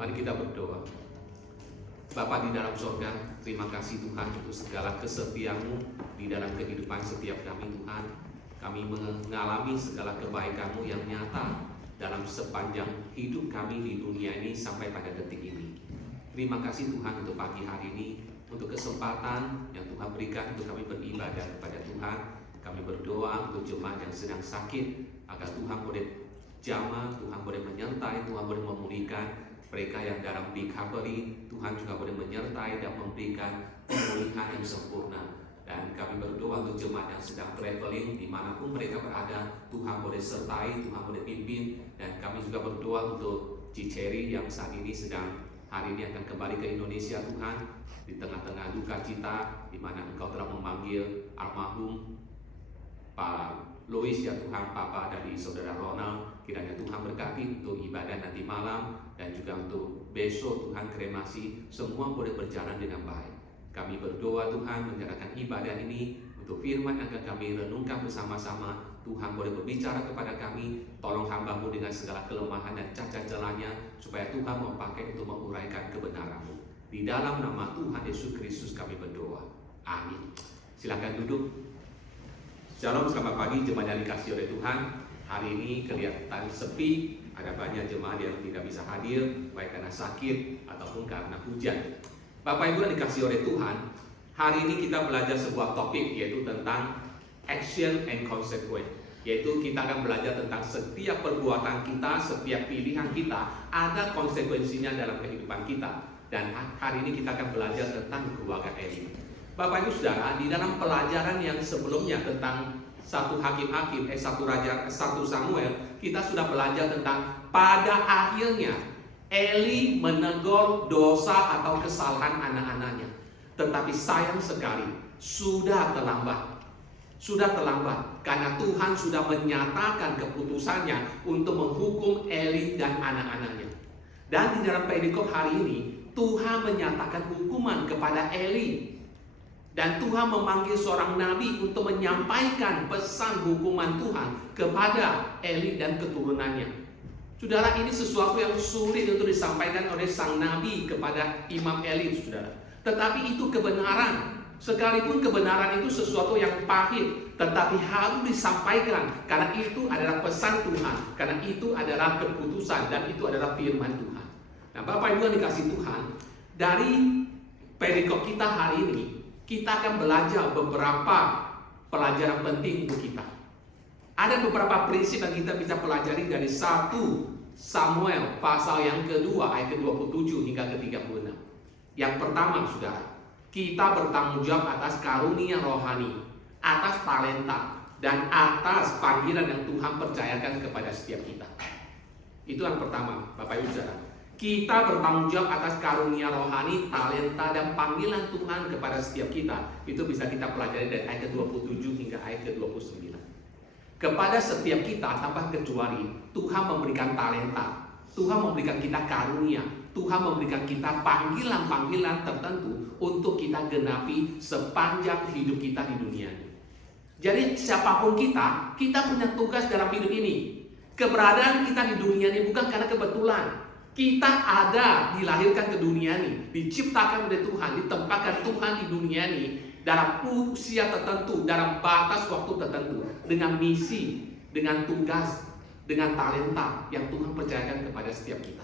Mari kita berdoa. Bapa di dalam sorga, terima kasih Tuhan untuk segala kesetiaan-Mu di dalam kehidupan setiap kami Tuhan. Kami mengalami segala kebaikan-Mu yang nyata dalam sepanjang hidup kami di dunia ini sampai pada detik ini. Terima kasih Tuhan untuk pagi hari ini, untuk kesempatan yang Tuhan berikan untuk kami beribadah kepada Tuhan. Kami berdoa untuk jemaat yang sedang sakit, agar Tuhan boleh jamah, Tuhan boleh menyertai, Tuhan boleh memulihkan. Mereka yang dalam recovery, Tuhan juga boleh menyertai dan memberikan pemulihan yang sempurna. Dan kami berdoa untuk jemaat yang sedang traveling, dimanapun mereka berada, Tuhan boleh sertai, Tuhan boleh pimpin. Dan kami juga berdoa untuk Ciceri yang saat ini sedang hari ini akan kembali ke Indonesia Tuhan. Di tengah-tengah duka cita, di mana Engkau telah memanggil almarhum Pak Lois ya Tuhan, Papa dari Saudara Ronald. Kiranya Tuhan berkati untuk ibadah nanti malam dan juga untuk besok Tuhan kremasi, semua boleh berjalan dengan baik. Kami berdoa Tuhan menyerahkan ibadah ini untuk firman yang akan kami renungkan bersama-sama. Tuhan boleh berbicara kepada kami, tolong hamba-Mu dengan segala kelemahan dan cacat celahnya, supaya Tuhan memakai untuk menguraikan kebenaran-Mu. Di dalam nama Tuhan Yesus Kristus kami berdoa. Amin. Silakan duduk. Shalom, selamat pagi jemaat yang dikasihi oleh Tuhan. Hari ini kelihatan sepi, ada banyak jemaat yang tidak bisa hadir, baik karena sakit ataupun karena hujan. Bapak Ibu yang dikasihi oleh Tuhan, hari ini kita belajar sebuah topik, yaitu tentang action and consequence. Yaitu kita akan belajar tentang setiap perbuatan kita, setiap pilihan kita, ada konsekuensinya dalam kehidupan kita. Dan hari ini kita akan belajar tentang keluarga Eli. Bapak Ibu Saudara, di dalam pelajaran yang sebelumnya tentang satu Samuel, kita sudah belajar tentang pada akhirnya Eli menegur dosa atau kesalahan anak-anaknya. Tetapi sayang sekali, sudah terlambat. Sudah terlambat karena Tuhan sudah menyatakan keputusannya untuk menghukum Eli dan anak-anaknya. Dan di dalam perikop hari ini, Tuhan menyatakan hukuman kepada Eli. Dan Tuhan memanggil seorang nabi untuk menyampaikan pesan hukuman Tuhan kepada Eli dan keturunannya. Saudara, ini sesuatu yang sulit untuk disampaikan oleh sang nabi kepada Imam Eli, saudara. Tetapi itu kebenaran. Sekalipun kebenaran itu sesuatu yang pahit, tetapi harus disampaikan karena itu adalah pesan Tuhan, karena itu adalah keputusan dan itu adalah firman Tuhan. Nah, Bapak Ibu yang dikasihi Tuhan, dari perikop kita hari ini, kita akan belajar beberapa pelajaran penting untuk kita. Ada beberapa prinsip yang kita bisa pelajari dari 1 Samuel pasal yang kedua ayat ke-27 hingga ke-36. Yang pertama, saudara, kita bertanggung jawab atas karunia rohani, atas talenta, dan atas panggilan yang Tuhan percayakan kepada setiap kita. Itu yang pertama, Bapak Ibu Saudara. Kita bertanggung jawab atas karunia rohani, talenta, dan panggilan Tuhan kepada setiap kita. Itu bisa kita pelajari dari ayat ke-27 hingga ayat ke-29. Kepada setiap kita tanpa kecuali, Tuhan memberikan talenta, Tuhan memberikan kita karunia, Tuhan memberikan kita panggilan-panggilan tertentu untuk kita genapi sepanjang hidup kita di dunia ini. Jadi siapapun kita punya tugas dalam hidup ini. Keberadaan kita di dunia ini bukan karena kebetulan. Kita ada, dilahirkan ke dunia ini, diciptakan oleh Tuhan, ditempatkan Tuhan di dunia ini dalam usia tertentu, dalam batas waktu tertentu, dengan misi, dengan tugas, dengan talenta yang Tuhan percayakan kepada setiap kita.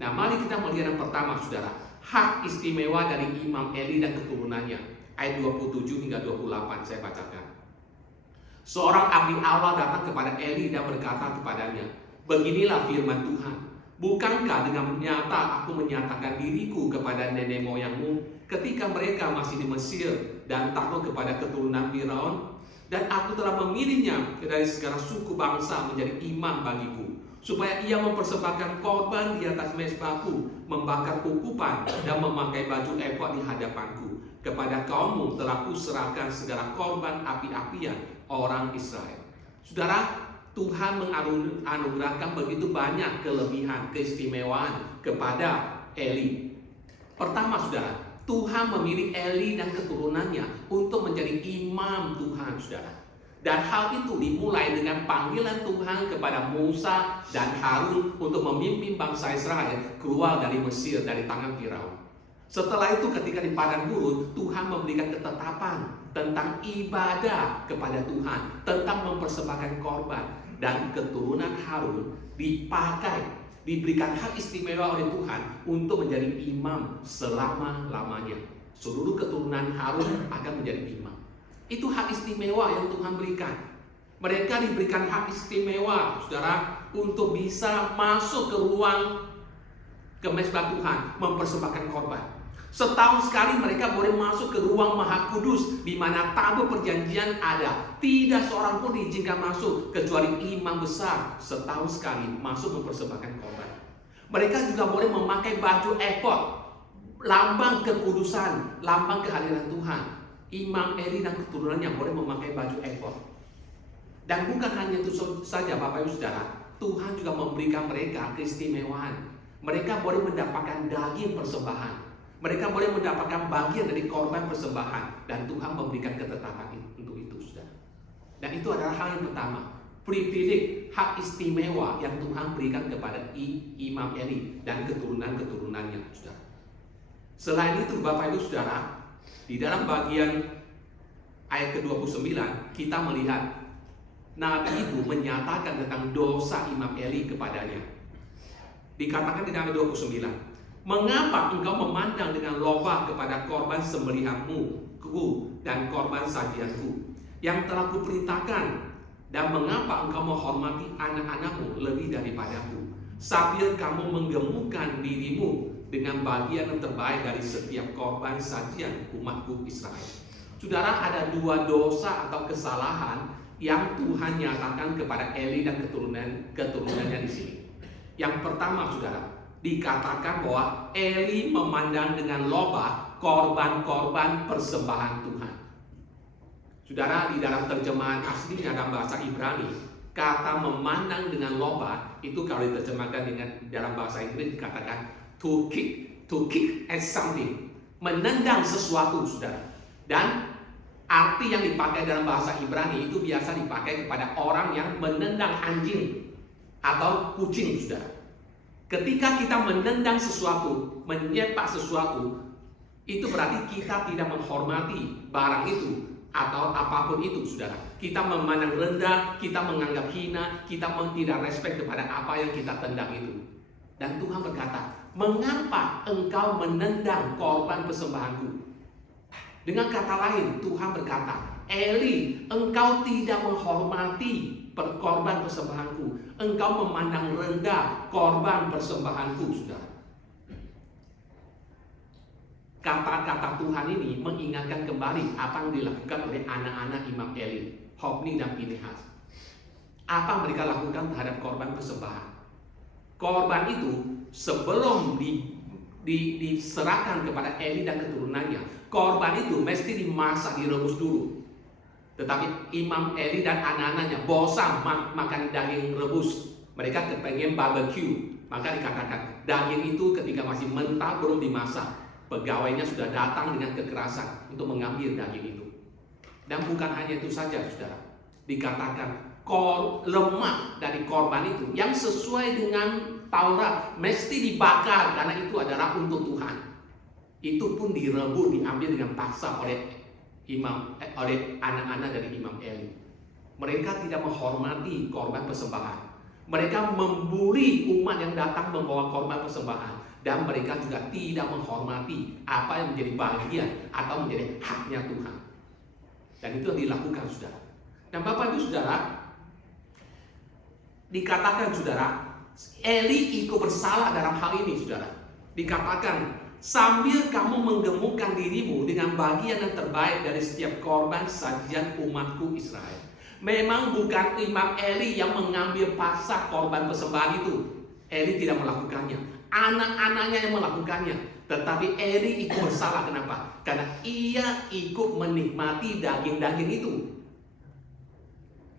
Nah, mari kita melihat yang pertama, saudara, hak istimewa dari Imam Eli dan keturunannya. Ayat 27 hingga 28 saya bacakan. Seorang abdi Allah datang kepada Eli dan berkata kepadanya, "Beginilah firman Tuhan. Bukankah dengan nyata aku menyatakan diriku kepada nenek moyangmu ketika mereka masih di Mesir dan takut kepada keturunan Firaun? Dan aku telah memilihnya dari segala suku bangsa menjadi imam bagiku, supaya ia mempersembahkan korban di atas mezbahku, membakar kukupan dan memakai baju efod di hadapanku. Kepada kaummu telah kuserahkan segala korban api-apian orang Israel." Saudara, Tuhan menganugerahkan begitu banyak kelebihan, keistimewaan kepada Eli. Pertama, saudara, Tuhan memilih Eli dan keturunannya untuk menjadi imam Tuhan, saudara. Dan hal itu dimulai dengan panggilan Tuhan kepada Musa dan Harun untuk memimpin bangsa Israel keluar dari Mesir, dari tangan Firaun. Setelah itu ketika di padang gurun, Tuhan memberikan ketetapan tentang ibadah kepada Tuhan, tentang mempersembahkan korban. Dan keturunan Harun diberikan hak istimewa oleh Tuhan untuk menjadi imam selama-lamanya. Seluruh keturunan Harun akan menjadi imam. Itu hak istimewa yang Tuhan berikan. Mereka diberikan hak istimewa, saudara, untuk bisa masuk ke ruang ke mezbah Tuhan, mempersembahkan korban. Setahun sekali mereka boleh masuk ke ruang Maha Kudus, di mana tabut perjanjian ada. Tidak seorang pun diizinkan masuk kecuali imam besar setahun sekali masuk mempersembahkan korban. Mereka juga boleh memakai baju efod, lambang kekudusan, lambang kehadiran Tuhan. Imam Eli dan keturunannya boleh memakai baju efod. Dan bukan hanya itu saja Bapak Ibu Saudara, Tuhan juga memberikan mereka keistimewaan. Mereka boleh mendapatkan daging persembahan. Mereka boleh mendapatkan bagian dari korban persembahan. Dan Tuhan memberikan ketetapan untuk itu, saudara. Dan itu adalah hal yang pertama, privilege, hak istimewa yang Tuhan berikan kepada Imam Eli dan keturunan-keturunannya, saudara. Selain itu Bapak Ibu Saudara, di dalam bagian ayat ke-29 kita melihat Nabi itu menyatakan tentang dosa Imam Eli kepadanya. Dikatakan di dalam ayat 29, mengapa engkau memandang dengan loba kepada korban sembelihanmu dan korban sajianku yang telah kuperintahkan, dan mengapa engkau menghormati anak-anakmu lebih daripadaku, sambil kamu menggemukkan dirimu dengan bagian yang terbaik dari setiap korban sajian umatku Israel. Saudara, ada dua dosa atau kesalahan yang Tuhan nyatakan kepada Eli dan keturunannya di sini. Yang pertama, saudara, dikatakan bahwa Eli memandang dengan loba korban-korban persembahan Tuhan. Saudara, di dalam terjemahan aslinya dalam bahasa Ibrani, kata memandang dengan loba itu kalau diterjemahkan dengan dalam bahasa Inggris dikatakan to kick at something, menendang sesuatu, saudara. Dan arti yang dipakai dalam bahasa Ibrani itu biasa dipakai kepada orang yang menendang anjing atau kucing, saudara. Ketika kita menendang sesuatu, menyepak sesuatu, itu berarti kita tidak menghormati barang itu atau apapun itu, saudara. Kita memandang rendah, kita menganggap hina, kita tidak respect kepada apa yang kita tendang itu. Dan Tuhan berkata, mengapa engkau menendang korban persembahanku? Dengan kata lain, Tuhan berkata, Eli, engkau tidak menghormati korban persembahanku. Engkau memandang rendah korban persembahanku, saudara. Kata-kata Tuhan ini mengingatkan kembali apa yang dilakukan oleh anak-anak Imam Eli, Hofni dan Pinehas. Apa yang mereka lakukan terhadap korban persembahan? Korban itu sebelum diserahkan kepada Eli dan keturunannya, korban itu mesti dimasak, direbus dulu. Tetapi Imam Eli dan anak-anaknya bosan makan daging rebus. Mereka kepengen barbecue. Maka dikatakan daging itu ketika masih mentah belum dimasak, pegawainya sudah datang dengan kekerasan untuk mengambil daging itu. Dan bukan hanya itu saja, saudara. Dikatakan lemak dari korban itu yang sesuai dengan Taurat mesti dibakar karena itu adalah untuk Tuhan. Itu pun direbus, diambil dengan paksa oleh anak-anak dari Imam Eli. Mereka tidak menghormati korban persembahan. Mereka membuli umat yang datang membawa korban persembahan, dan mereka juga tidak menghormati apa yang menjadi bagian atau menjadi haknya Tuhan. Dan itu yang dilakukan, saudara. Dan Bapak Ibu Saudara, dikatakan, saudara, Eli ikut bersalah dalam hal ini, saudara. Dikatakan, sambil kamu menggemukkan dirimu dengan bagian yang terbaik dari setiap korban sajian umatku Israel. Memang bukan Imam Eli yang mengambil paksa korban persembahan itu. Eli tidak melakukannya. Anak-anaknya yang melakukannya. Tetapi Eli ikut bersalah. Kenapa? Karena ia ikut menikmati daging-daging itu.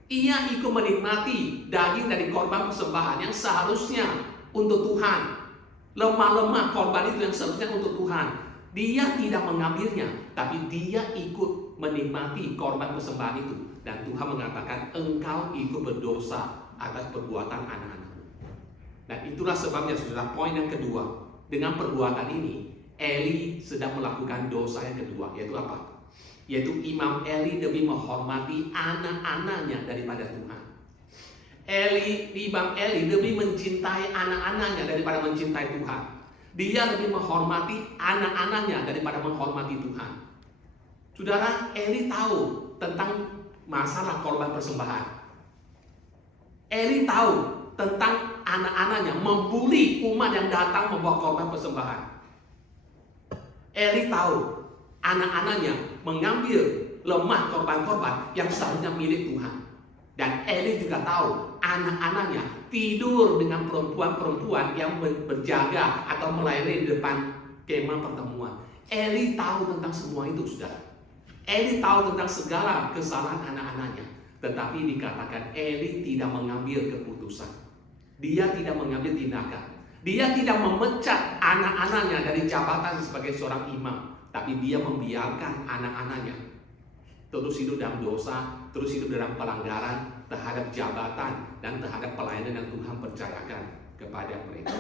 Ia ikut menikmati daging dari korban persembahan yang seharusnya untuk Tuhan. Lemah-lemah korban itu yang seharusnya untuk Tuhan. Dia tidak mengambilnya, tapi dia ikut menikmati korban persembahan itu. Dan Tuhan mengatakan, engkau ikut berdosa atas perbuatan anak-anakmu. Dan itulah sebabnya saudara, poin yang kedua. Dengan perbuatan ini, Eli sedang melakukan dosa yang kedua, yaitu apa? Yaitu Imam Eli lebih menghormati anak-anaknya daripada Tuhan. Imam Eli lebih mencintai anak-anaknya daripada mencintai Tuhan. Dia lebih menghormati anak-anaknya daripada menghormati Tuhan. Saudara, Eli tahu tentang masalah korban persembahan. Eli tahu tentang anak-anaknya membuli umat yang datang membawa korban persembahan. Eli tahu anak-anaknya mengambil lemah korban-korban yang seharusnya milik Tuhan. Dan Eli juga tahu anak-anaknya tidur dengan perempuan-perempuan yang berjaga atau melayani di depan kemah pertemuan. Eli tahu tentang semua itu, saudara. Eli tahu tentang segala kesalahan anak-anaknya. Tetapi dikatakan Eli tidak mengambil keputusan. Dia tidak mengambil tindakan. Dia tidak memecat anak-anaknya dari jabatan sebagai seorang imam. Tapi dia membiarkan anak-anaknya terus hidup dalam dosa, terus hidup dalam pelanggaran terhadap jabatan dan terhadap pelayanan yang Tuhan percayakan kepada mereka.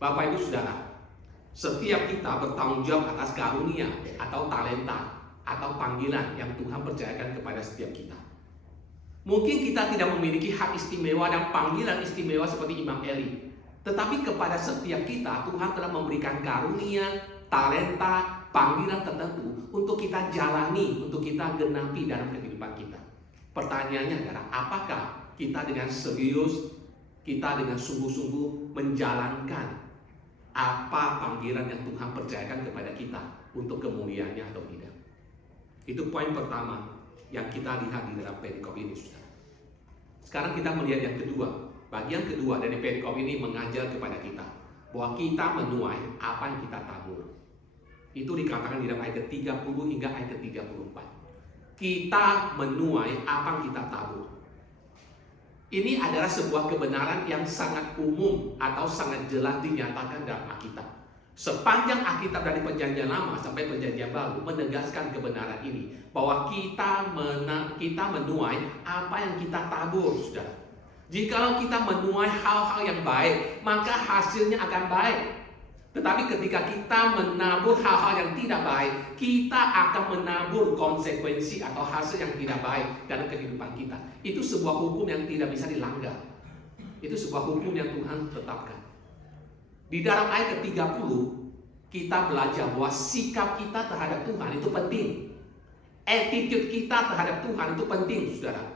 Bapak Ibu Saudara, setiap kita bertanggung jawab atas karunia atau talenta atau panggilan yang Tuhan percayakan kepada setiap kita. Mungkin kita tidak memiliki hak istimewa dan panggilan istimewa seperti Imam Eli, tetapi kepada setiap kita Tuhan telah memberikan karunia, talenta, panggilan tertentu untuk kita jalani, untuk kita genapi dalam kehidupan kita. Pertanyaannya adalah, apakah kita dengan serius, kita dengan sungguh-sungguh menjalankan apa panggilan yang Tuhan percayakan kepada kita untuk kemuliaannya atau tidak? Itu poin pertama yang kita lihat di dalam perikop ini, saudara. Sekarang kita melihat yang kedua. Bagian kedua dari perikop ini mengajar kepada kita bahwa kita menuai apa yang kita tabur. Itu dikatakan di dalam ayat ke-30 hingga ayat ke-34. Kita menuai apa yang kita tabur. Ini adalah sebuah kebenaran yang sangat umum atau sangat jelas dinyatakan dalam Alkitab. Sepanjang Alkitab dari Perjanjian Lama sampai Perjanjian Baru menegaskan kebenaran ini, bahwa kita menuai apa yang kita tabur, saudara. Jikalau kita menuai hal-hal yang baik, maka hasilnya akan baik. Tetapi ketika kita menabur hal-hal yang tidak baik, kita akan menabur konsekuensi atau hasil yang tidak baik dalam kehidupan kita. Itu sebuah hukum yang tidak bisa dilanggar. Itu sebuah hukum yang Tuhan tetapkan. Di dalam ayat ke-30, kita belajar bahwa sikap kita terhadap Tuhan itu penting. Attitude kita terhadap Tuhan itu penting, saudara.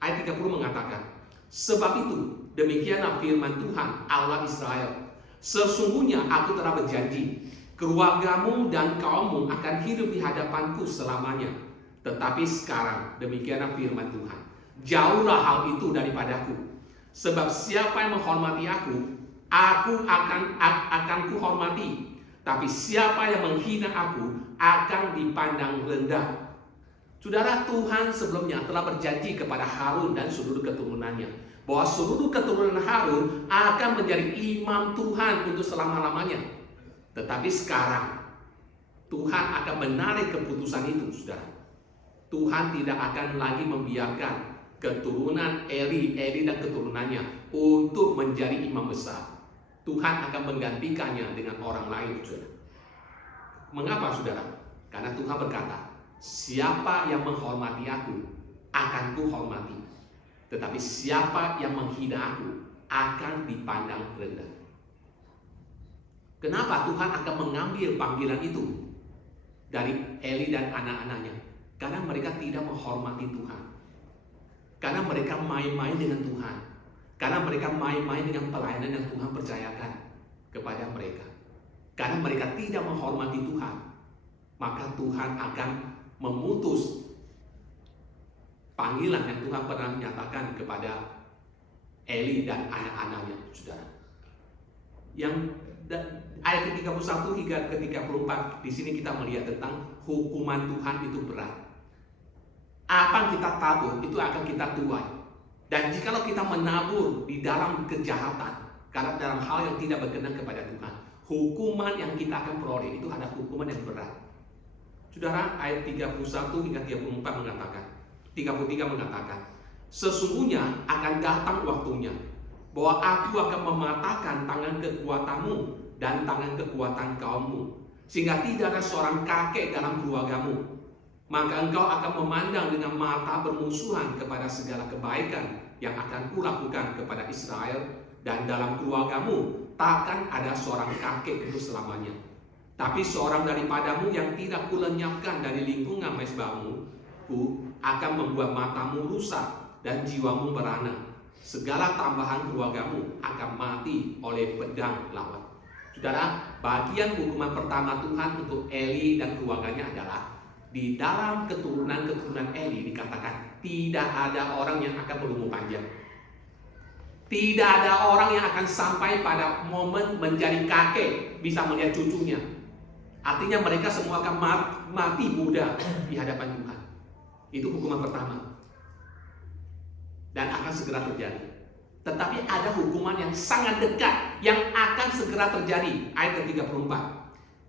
Ayat 30 mengatakan, sebab itu demikianlah firman Tuhan Allah Israel. Sesungguhnya aku telah berjanji, keluargamu dan kaummu akan hidup di hadapanku selamanya. Tetapi sekarang demikianlah firman Tuhan, jauhlah hal itu daripadaku. Sebab siapa yang menghormati aku akan kuhormati. Tapi siapa yang menghina aku akan dipandang rendah. Saudara, Tuhan sebelumnya telah berjanji kepada Harun dan seluruh keturunannya bahwa seluruh keturunan Harun akan menjadi imam Tuhan untuk selama-lamanya. Tetapi sekarang Tuhan akan menarik keputusan itu, saudara. Tuhan tidak akan lagi membiarkan keturunan Eli dan keturunannya untuk menjadi imam besar. Tuhan akan menggantikannya dengan orang lain, saudara. Mengapa, saudara? Karena Tuhan berkata, siapa yang menghormati aku akan kuhormati. Tetapi siapa yang menghina aku akan dipandang rendah. Kenapa Tuhan akan mengambil panggilan itu dari Eli dan anak-anaknya? Karena mereka tidak menghormati Tuhan. Karena mereka main-main dengan Tuhan. Karena mereka main-main dengan pelayanan yang Tuhan percayakan kepada mereka. Karena mereka tidak menghormati Tuhan, maka Tuhan akan memutus panggilan yang Tuhan pernah menyatakan kepada Eli dan anak-anaknya, saudara. Yang ayat ke-31 hingga ke-34 di sini kita melihat tentang hukuman Tuhan itu berat. Apa yang kita tabur itu akan kita tuai. Dan jikalau kita menabur di dalam kejahatan, karena dalam hal yang tidak berkenan kepada Tuhan, hukuman yang kita akan peroleh itu adalah hukuman yang berat. Saudara, ayat 31 hingga 33 mengatakan, sesungguhnya akan datang waktunya bahwa aku akan mematahkan tangan kekuatanmu dan tangan kekuatan kaummu, sehingga tidak ada seorang kakek dalam keluargamu. Maka engkau akan memandang dengan mata bermusuhan kepada segala kebaikan yang akan kulakukan kepada Israel, dan dalam keluargamu takkan ada seorang kakek itu selamanya. Tapi seorang daripadamu yang tidak kulenyapkan dari lingkungan mezbahmu, ku akan membuat matamu rusak dan jiwamu merana. Segala tambahan keluargamu akan mati oleh pedang lawan. Saudara, bagian hukuman pertama Tuhan untuk Eli dan keluarganya adalah di dalam keturunan Eli dikatakan tidak ada orang yang akan berumur panjang. Tidak ada orang yang akan sampai pada momen menjadi kakek bisa melihat cucunya. Artinya mereka semua akan mati muda di hadapan Tuhan. Itu hukuman pertama. Dan akan segera terjadi. Tetapi ada hukuman yang sangat dekat yang akan segera terjadi. Ayat ke-34.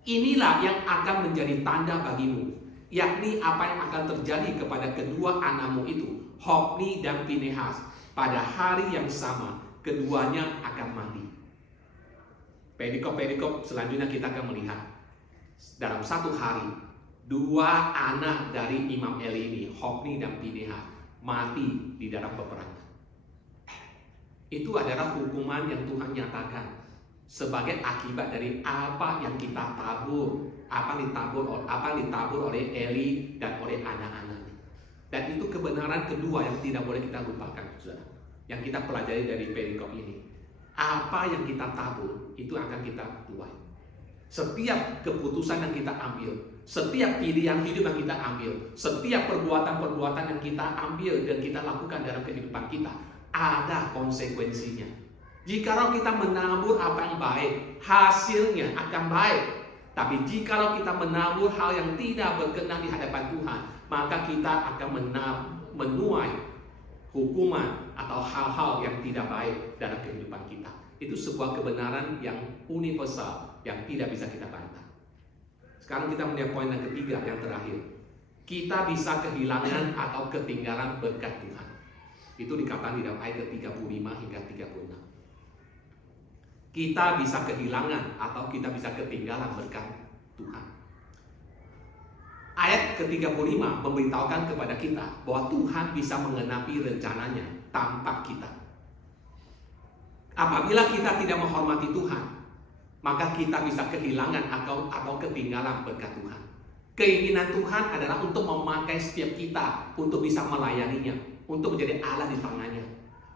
Inilah yang akan menjadi tanda bagimu, yakni apa yang akan terjadi kepada kedua anakmu itu, Hofni dan Pinehas. Pada hari yang sama, keduanya akan mati. Perikop selanjutnya kita akan melihat. Dalam satu hari, dua anak dari Imam Eli ini, Hofni dan Pinehas, mati di dalam peperangan. Itu adalah hukuman yang Tuhan nyatakan sebagai akibat dari apa yang kita tabur, apa yang ditabur oleh Eli dan oleh anak-anaknya. Dan itu kebenaran kedua yang tidak boleh kita lupakan, saudara. Yang kita pelajari dari perikop ini. Apa yang kita tabur, itu akan kita tuai. Setiap keputusan yang kita ambil, setiap pilihan hidup yang kita ambil, setiap perbuatan-perbuatan yang kita ambil dan kita lakukan dalam kehidupan kita, ada konsekuensinya. Jikalau kita menabur apa yang baik, hasilnya akan baik. Tapi jikalau kita menabur hal yang tidak berkenan di hadapan Tuhan, maka kita akan menuai hukuman atau hal-hal yang tidak baik dalam kehidupan kita. Itu sebuah kebenaran yang universal, yang tidak bisa kita bantah. Sekarang kita melihat poin yang ketiga, yang terakhir. Kita bisa kehilangan atau ketinggalan berkat Tuhan. Itu dikatakan di dalam ayat ke-35 hingga 36. Kita bisa kehilangan atau kita bisa ketinggalan berkat Tuhan. Ayat ke-35 memberitahukan kepada kita bahwa Tuhan bisa mengenapi rencananya tanpa kita. Apabila kita tidak menghormati Tuhan, maka kita bisa kehilangan atau ketinggalan berkat Tuhan. Keinginan Tuhan adalah untuk memakai setiap kita untuk bisa melayaninya, untuk menjadi Allah di tangannya.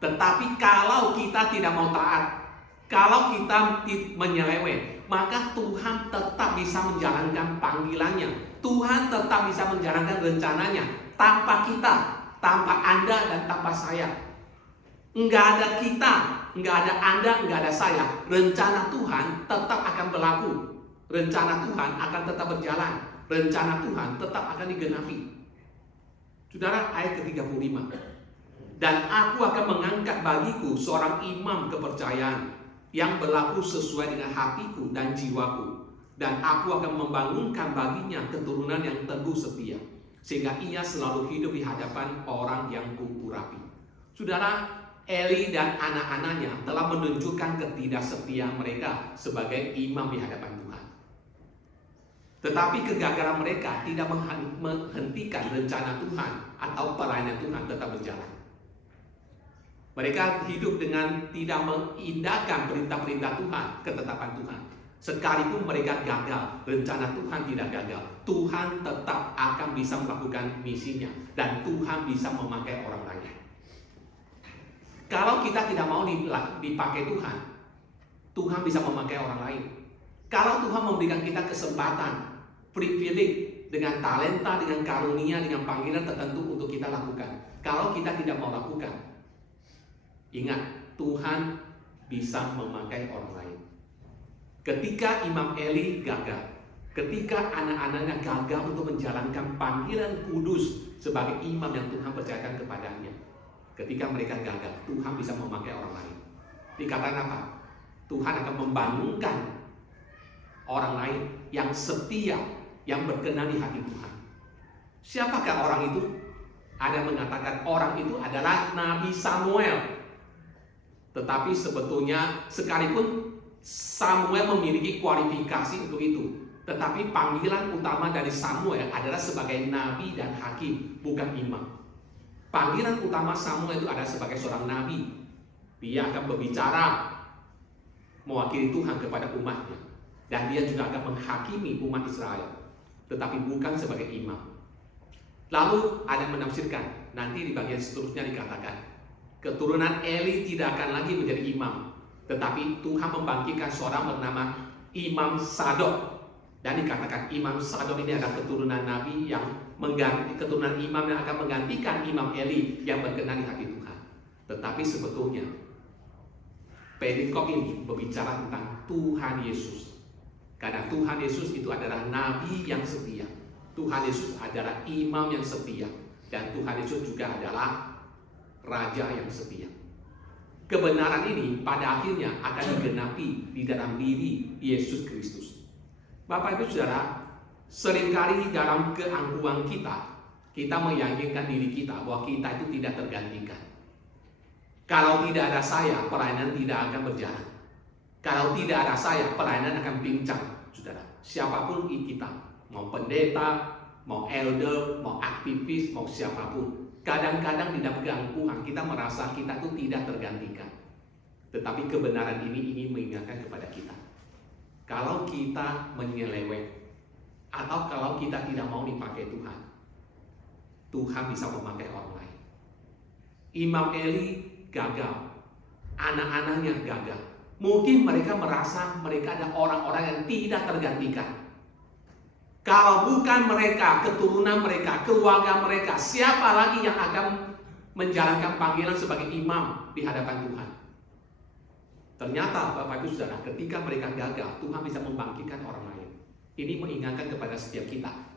Tetapi kalau kita tidak mau taat, kalau kita menyeleweng, maka Tuhan tetap bisa menjalankan panggilannya. Tuhan tetap bisa menjalankan rencananya tanpa kita, tanpa Anda dan tanpa saya. Enggak ada kita, enggak ada Anda, enggak ada saya. Rencana Tuhan tetap akan berlaku. Rencana Tuhan akan tetap berjalan. Rencana Tuhan tetap akan digenapi. Saudara, ayat ke-35. Dan aku akan mengangkat bagiku seorang imam kepercayaan yang berlaku sesuai dengan hatiku dan jiwaku. Dan aku akan membangunkan baginya keturunan yang teguh setia, sehingga ia selalu hidup di hadapan orang yang kuurapi. Saudara, Eli dan anak-anaknya telah menunjukkan ketidaksetiaan mereka sebagai imam di hadapan Tuhan. Tetapi kegagalan mereka tidak menghentikan rencana Tuhan atau pelayanan Tuhan tetap berjalan. Mereka hidup dengan tidak mengindahkan perintah-perintah Tuhan, ketetapan Tuhan. Sekalipun mereka gagal, rencana Tuhan tidak gagal. Tuhan tetap akan bisa melakukan misinya dan Tuhan bisa memakai orang lain. Kalau kita tidak mau dipakai Tuhan, Tuhan bisa memakai orang lain. Kalau Tuhan memberikan kita kesempatan, privilege, dengan talenta, dengan karunia, dengan panggilan tertentu untuk kita lakukan. Kalau kita tidak mau lakukan, ingat, Tuhan bisa memakai orang lain. Ketika Imam Eli gagal, ketika anak-anaknya gagal untuk menjalankan panggilan kudus sebagai imam yang Tuhan percayakan kepadanya, ketika mereka gagal, Tuhan bisa memakai orang lain. Dikatakan apa? Tuhan akan membangunkan orang lain yang setia, yang berkenan di hati Tuhan. Siapakah orang itu? Ada yang mengatakan orang itu adalah Nabi Samuel. Tetapi sebetulnya sekalipun Samuel memiliki kualifikasi untuk itu, tetapi panggilan utama dari Samuel adalah sebagai nabi dan hakim, bukan imam. Panggilan utama Samuel itu adalah sebagai seorang nabi. Dia akan berbicara mewakili Tuhan kepada umatnya, dan dia juga akan menghakimi umat Israel, tetapi bukan sebagai imam. Lalu ada yang menafsirkan, nanti di bagian seterusnya dikatakan, keturunan Eli tidak akan lagi menjadi imam, tetapi Tuhan membangkitkan seorang bernama Imam Sadok. Dan dikatakan Imam Sadok ini adalah keturunan Nabi yang mengganti, keturunan imam yang akan menggantikan Imam Eli yang berkenan di hati Tuhan. Tetapi sebetulnya perikop ini berbicara tentang Tuhan Yesus. Karena Tuhan Yesus itu adalah Nabi yang setia. Tuhan Yesus adalah imam yang setia. Dan Tuhan Yesus juga adalah Raja yang setia. Kebenaran ini pada akhirnya akan digenapi di dalam diri Yesus Kristus. Bapak Ibu Saudara, seringkali dalam keangkuhan kita meyakinkan diri kita bahwa kita itu tidak tergantikan. Kalau tidak ada saya, pelayanan tidak akan berjalan. Kalau tidak ada saya, pelayanan akan pincang, Saudara. Siapapun kita, mau pendeta, mau elder, mau aktivis, mau siapapun. Kadang-kadang di dalam keangkuhan kita merasa kita itu tidak tergantikan. Tetapi kebenaran ini ingin mengingatkan kepada kita. Kalau kita menyeleweng, atau kalau kita tidak mau dipakai Tuhan, Tuhan bisa memakai orang lain. Imam Eli gagal, anak-anaknya gagal. Mungkin mereka merasa mereka ada orang-orang yang tidak tergantikan. Kalau bukan mereka, keturunan mereka, keluarga mereka, siapa lagi yang akan menjalankan panggilan sebagai imam di hadapan Tuhan? Ternyata Bapak Ibu Saudara, ketika mereka gagal, Tuhan bisa membangkitkan orang lain. Ini mengingatkan kepada setiap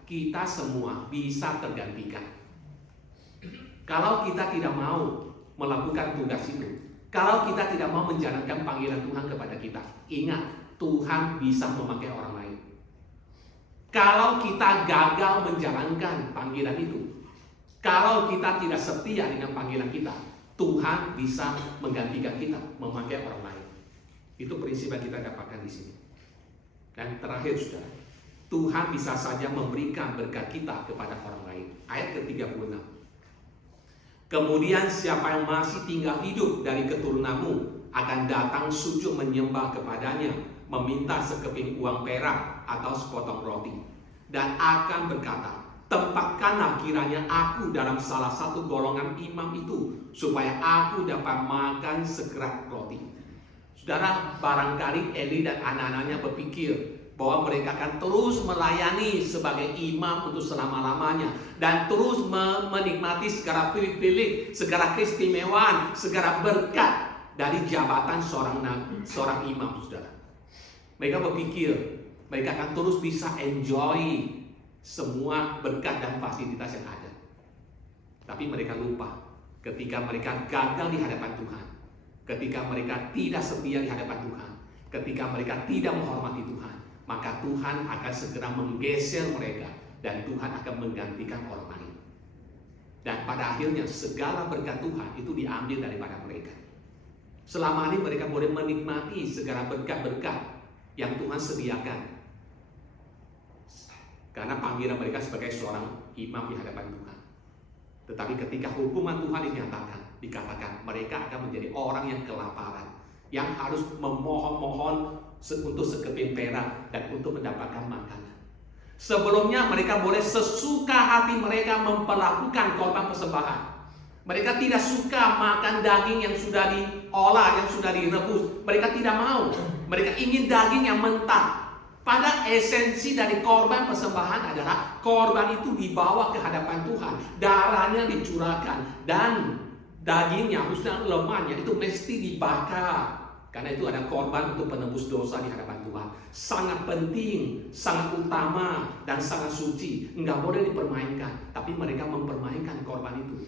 kita semua bisa tergantikan. Kalau kita tidak mau melakukan tugas itu, kalau kita tidak mau menjalankan panggilan Tuhan kepada kita, ingat, Tuhan bisa memakai orang lain. Kalau kita gagal menjalankan panggilan itu, kalau kita tidak setia dengan panggilan kita, Tuhan bisa menggantikan kita, memakai orang lain. Itu prinsip yang kita dapatkan di sini. Dan terakhir, Saudara, Tuhan bisa saja memberikan berkat kita kepada orang lain. Ayat ke-36. Kemudian siapa yang masih tinggal hidup dari keturunanmu akan datang sujud menyembah kepadanya, meminta sekeping uang perak atau sepotong roti, dan akan berkata, tempatkanlah kiranya aku dalam salah satu golongan imam itu, supaya aku dapat makan segerak roti. Saudara, barangkali Eli dan anak-anaknya berpikir bahwa mereka akan terus melayani sebagai imam untuk selama-lamanya, dan terus menikmati segala privilege, segala keistimewaan, segala berkat dari jabatan seorang imam, Saudara. Mereka berpikir mereka akan terus bisa enjoy semua berkat dan fasilitas yang ada. Tapi mereka lupa ketika mereka gagal di hadapan Tuhan, ketika mereka tidak setia di hadapan Tuhan, ketika mereka tidak menghormati Tuhan, maka Tuhan akan segera menggeser mereka dan Tuhan akan menggantikan orang lain. Dan pada akhirnya segala berkat Tuhan itu diambil daripada mereka. Selama ini mereka boleh menikmati segala berkat-berkat yang Tuhan sediakan, karena panggilan mereka sebagai seorang imam di hadapan Tuhan. Tetapi ketika hukuman Tuhan dinyatakan, dikatakan mereka akan menjadi orang yang kelaparan, yang harus memohon-mohon untuk sekeping perak dan untuk mendapatkan makanan. Sebelumnya mereka boleh sesuka hati mereka memperlakukan korban persembahan. Mereka tidak suka makan daging yang sudah diolah, yang sudah direbus. Mereka tidak mau. Mereka ingin daging yang mentah. Pada esensi dari korban persembahan adalah korban itu dibawa ke hadapan Tuhan, darahnya dicurahkan, dan dagingnya, khususnya lemaknya itu mesti dibakar. Karena itu ada korban untuk penebus dosa di hadapan Tuhan. Sangat penting, sangat utama, dan sangat suci. Enggak boleh dipermainkan. Tapi mereka mempermainkan korban itu.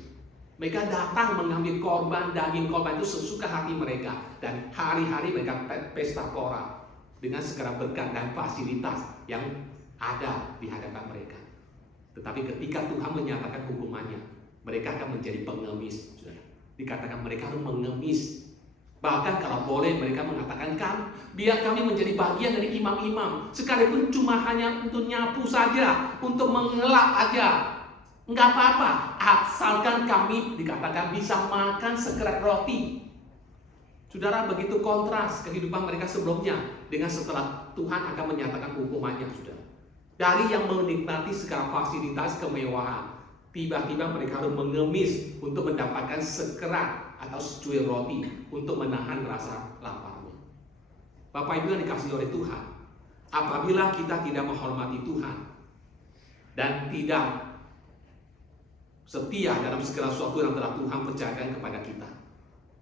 Mereka datang mengambil korban, daging korban itu sesuka hati mereka. Dan hari-hari mereka pesta pora dengan segala berkat dan fasilitas yang ada di hadapan mereka. Tetapi ketika Tuhan menyatakan hukumannya, mereka akan menjadi pengemis. Dikatakan mereka harus mengemis. Bahkan kalau boleh mereka mengatakan, biar kami menjadi bagian dari imam-imam, sekalipun cuma hanya untuk nyapu saja, untuk mengelak aja, nggak apa-apa, asalkan kami dikatakan bisa makan sekerat roti. Saudara, begitu kontras kehidupan mereka sebelumnya dengan setelah Tuhan akan menyatakan hukumannya, saudara. Dari yang menikmati segala fasilitas kemewahan, tiba-tiba mereka harus mengemis untuk mendapatkan sekerat atau secuil roti untuk menahan rasa laparnya. Bapak Ibu yang dikasihi oleh Tuhan, apabila kita tidak menghormati Tuhan dan tidak setia dalam segala sesuatu yang telah Tuhan percayakan kepada kita,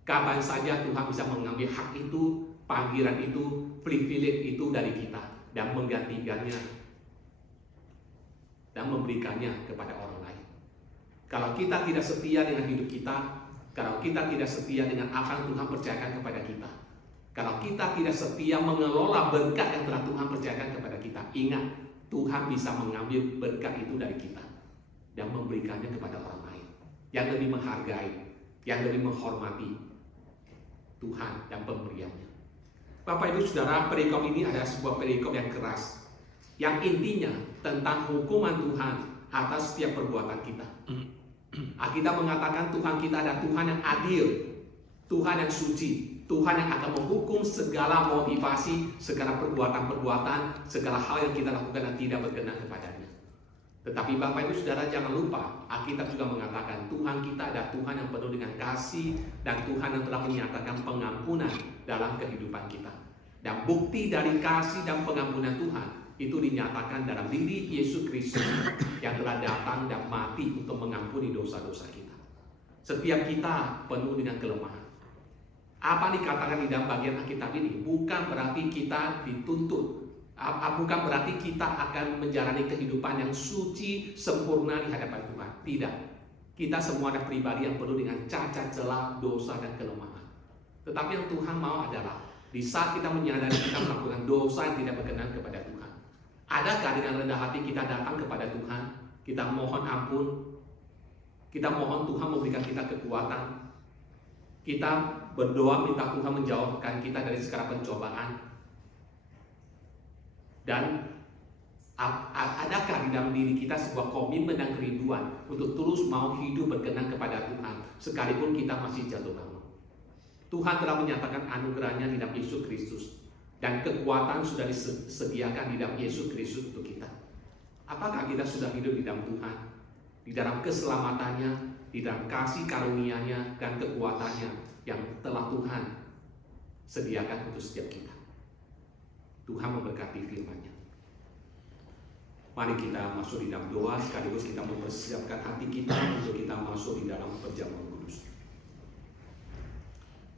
kapan saja Tuhan bisa mengambil hak itu, panggilan itu, privilege itu dari kita dan menggantikannya dan memberikannya kepada orang lain. Kalau kita tidak setia dengan hidup kita, kalau kita tidak setia dengan apa yang Tuhan percayakan kepada kita, kalau kita tidak setia mengelola berkat yang telah Tuhan percayakan kepada kita, ingat, Tuhan bisa mengambil berkat itu dari kita dan memberikannya kepada orang lain yang lebih menghargai, yang lebih menghormati Tuhan dan pemberiannya. Bapak Ibu Saudara, perikop ini adalah sebuah perikop yang keras, yang intinya tentang hukuman Tuhan atas setiap perbuatan kita. Alkitab mengatakan Tuhan kita adalah Tuhan yang adil, Tuhan yang suci, Tuhan yang akan menghukum segala motivasi, segala perbuatan-perbuatan, segala hal yang kita lakukan dan tidak berkenan kepadanya. Tetapi Bapak Ibu Saudara, jangan lupa, Alkitab juga mengatakan Tuhan kita adalah Tuhan yang penuh dengan kasih dan Tuhan yang telah menyatakan pengampunan dalam kehidupan kita. Dan bukti dari kasih dan pengampunan Tuhan itu dinyatakan dalam diri Yesus Kristus yang telah datang dan mati untuk mengampuni dosa-dosa kita. Setiap kita penuh dengan kelemahan. Apa dikatakan di dalam bagian Alkitab ini? Bukan berarti kita dituntut, bukan berarti kita akan menjalani kehidupan yang suci, sempurna di hadapan Tuhan. Tidak. Kita semua ada pribadi yang penuh dengan cacat, celah, dosa, dan kelemahan. Tetapi yang Tuhan mau adalah di saat kita menyadari kita melakukan dosa yang tidak berkenan kepada Tuhan, adakah dengan rendah hati kita datang kepada Tuhan, kita mohon ampun, kita mohon Tuhan memberikan kita kekuatan, kita berdoa minta Tuhan menjauhkan kita dari segala pencobaan, dan adakah di dalam diri kita sebuah komitmen dan kerinduan untuk terus mau hidup berkenan kepada Tuhan sekalipun kita masih jatuh bangun. Tuhan telah menyatakan anugerahnya di dalam Yesus Kristus, dan kekuatan sudah disediakan di dalam Yesus Kristus untuk kita. Apakah kita sudah hidup di dalam Tuhan, di dalam keselamatannya, di dalam kasih karunia-Nya dan kekuatannya yang telah Tuhan sediakan untuk setiap kita? Tuhan memberkati firman-Nya. Mari kita masuk di dalam doa, sekaligus kita mempersiapkan hati kita untuk kita masuk di dalam perjamuan kudus.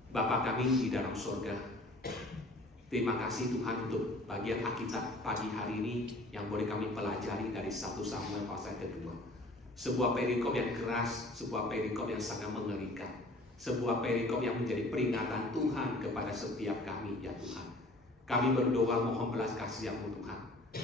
Bapa kami di dalam sorga, terima kasih Tuhan untuk bagian Alkitab pagi hari ini yang boleh kami pelajari dari 1 Samuel pasal kedua. Sebuah perikop yang keras, sebuah perikop yang sangat mengerikan, sebuah perikop yang menjadi peringatan Tuhan kepada setiap kami, ya Tuhan. Kami berdoa mohon belas kasih-Mu Tuhan,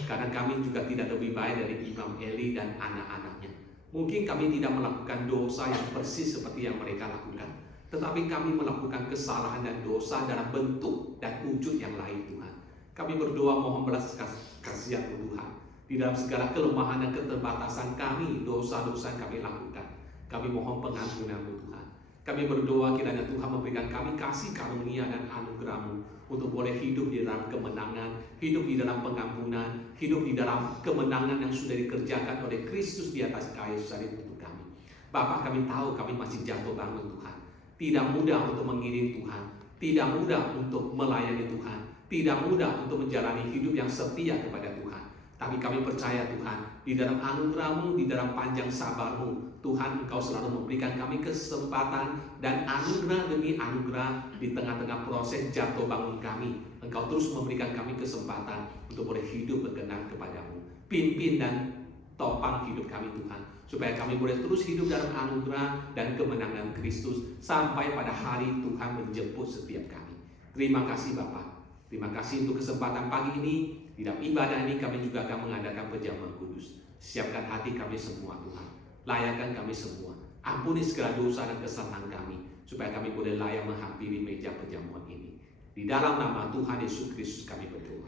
karena kami juga tidak lebih baik dari Imam Eli dan anak-anaknya. Mungkin kami tidak melakukan dosa yang persis seperti yang mereka lakukan, tetapi kami melakukan kesalahan dan dosa dalam bentuk dan wujud yang lain, Tuhan. Kami berdoa mohon belas kasih-Mu Tuhan. Di dalam segala kelemahan dan keterbatasan kami, dosa-dosa yang kami lakukan, kami mohon pengampunan-Mu Tuhan. Kami berdoa kiranya Tuhan memberikan kami kasih karunia dan anugerah-Mu untuk boleh hidup di dalam kemenangan, hidup di dalam pengampunan, hidup di dalam kemenangan yang sudah dikerjakan oleh Kristus di atas kayu salib untuk kami. Bapa, kami tahu kami masih jatuh bangun Tuhan. Tidak mudah untuk mengiring Tuhan, tidak mudah untuk melayani Tuhan, tidak mudah untuk menjalani hidup yang setia kepada Tuhan. Tapi kami percaya Tuhan, di dalam anugerah-Mu, di dalam panjang sabar-Mu, Tuhan Engkau selalu memberikan kami kesempatan dan anugerah demi anugerah di tengah-tengah proses jatuh bangun kami. Engkau terus memberikan kami kesempatan untuk boleh hidup berkenan kepada-Mu. Pimpin dan topang hidup kami Tuhan, supaya kami boleh terus hidup dalam anugerah dan kemenangan Kristus sampai pada hari Tuhan menjemput setiap kami. Terima kasih Bapa. Terima kasih untuk kesempatan pagi ini. Di dalam ibadah ini kami juga akan mengadakan perjamuan kudus. Siapkan hati kami semua Tuhan. Layakkan kami semua. Ampuni segala dosa dan kesalahan kami, supaya kami boleh layak menghampiri meja perjamuan ini. Di dalam nama Tuhan Yesus Kristus kami berdoa.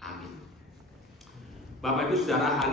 Amin. Bapak Ibu Saudara, hari